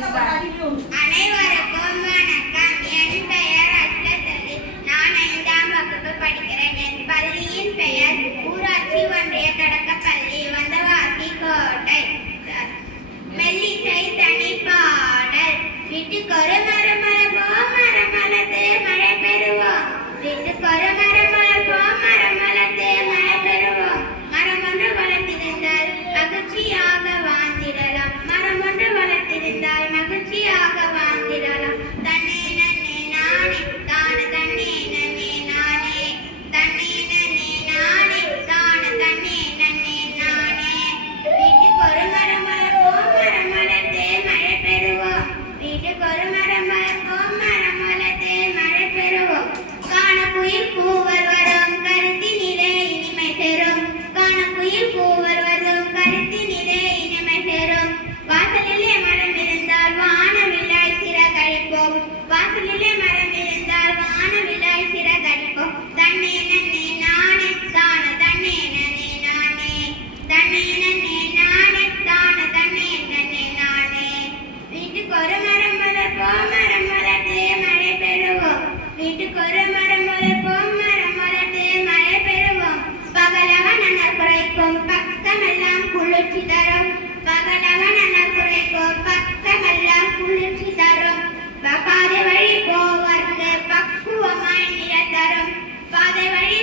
அனைவருக்கும் வணக்கம். என் பெயர் அஷ்டதலி. நான் 5ஆம் வகுப்பு படிக்கிறேன். என் பள்ளியின் பெயர் ஊராட்சி ஒன்றிய தொடக்கப்பள்ளி, வந்தவாசி கோட்டை. மெல்லிசை தனி பாடல். வீட்டுக்கொரு மரம் வளர்ப்போம், மரம் வளர்த்து மழை பெறுவோம். வீட்டுக்கொரு மரம் வளர்ப்போம், மரம் வளர்த்து மழை பெறுவோம். மரம் ஒன்று வளர்த்திருந்தால் மகிழ்ச்சியாக வாழ்ந்திடலாம். மரம் ஒன்று வளர்த்திருந்தால் மகிழ்ச்சியாக வாழ்ந்திடலாம். தன்னே நன்னே நானே தான தன்னே நன்னே நானே. தன்னே நன்னே நானே தான தன்னே நன்னே நானே. வீட்டுக்கு ஒரு மரம் வளர்ப்போம், மரம் வளர்த்து மழை பெறுவோம். வீட்டுக்கு ஒரு மரம் வளர்ப்போம், மரம் வளர்த்து மழை பெறுவோம். காணக்குயில் கூவல் வரும், கருத்தினிலே இனிமை பெறும். காணக்குயில் கூவல் வரும், கருத்தினிலே இனிமை பெறும். வாசலிலே மரம் இருந்தால் வானவில்லாய் சிறகடிப்போம். வாசலிலே மரம் இருந்தால் வானவில்லாய் சிறகடிப்போம். தன்னே நன்னே நானே தான தன்னே நன்னே நானே. தன்னே நன்னே நானே தான தன்னே நன்னே நானே. வீட்டுக்கு ஒரு மரம் வளர்ப்போம், மரம் வளர்த்து மழை பெறுவோம். வீட்டுக்கு ஒரு மரம் வளர்ப்போம், மரம் வளர்த்து மழை பெறுவோம். பகலவன் அண்ணல் குறைக்கும், பக்கமெல்லாம் குளிர்ச்சி தரும். பகலவன் அண்ணல் குறைக்கும், பக்கமெல்லாம் குளிர்ச்சி தரும். பாதை வழி போவர்க்கு பக்குவமாய் நிற தரும். பாதை வழி